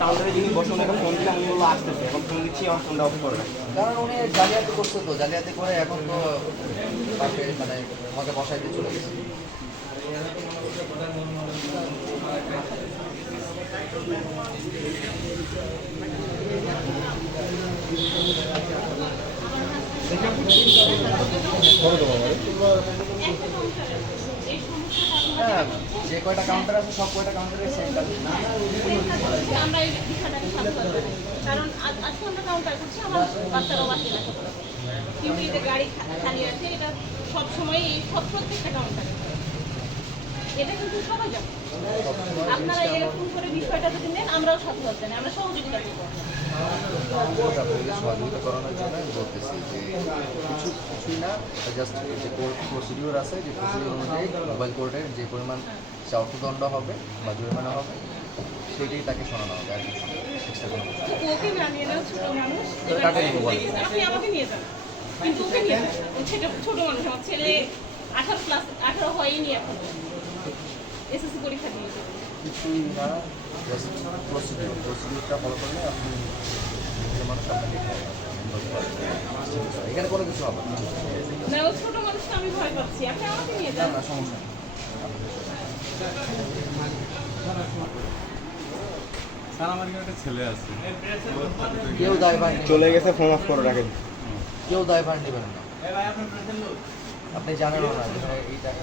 কাউন্টারে যিনি বসুন এখন ফোন দিলাম উনি বলল আসতেছে এখন ফোন দিচ্ছি আমার ফোনটা অফ করবে কারণ উনি জালিয়াতি করছে তো জালিয়াতি করে এখন তো তাকে মানে আমাকে বসাইতে চলে গেছে। হ্যাঁ যে কয়টা কাউন্টার আছে সব কয়টা কাউন্টারে সেম আমরা এই বিষয়টাকে পারি। কারণ আজ- আজকে আমরা কাউন্টার করছি আমার বাচ্চারাও আছে কিন্তু যে গাড়ি খালি আছে এটা সবসময় এই সব প্রত্যেকটা কাউন্টারে এটা কিন্তু সবাই জানে। আপনারা এরকম করে বিষয়টা যদি নেন আমরাও সাথে জানি আমরা সহযোগিতা করব। সহযোগিতা করানোর জন্য আমি বলতেছি যে কিছু কিছুই না জাস্ট যে প্রসিডিওর আছে যে প্রসিডিওর অনুযায়ী মোবাইল কোর্টের যে পরিমাণ অর্থদণ্ড হবে বা জরিমানা হবে সেটাই তাকে শোনানো হবে আর কিছু কিছুই না জাস্ট প্রসিডিওর প্রসিডিওরটা ফলো করলে আপনি মানুষ আপনাকে। এখানে কোনো কিছু হবে না। ও ছোট আমি ভয় পাচ্ছি। আপনি আমাকে নিয়ে যান। না সমস্যা কেউ চলে গেছে ফোন অফ করে রাখেন কেউ দায়ভার নেবেন না আপনি জানেন না যে এই টাকা।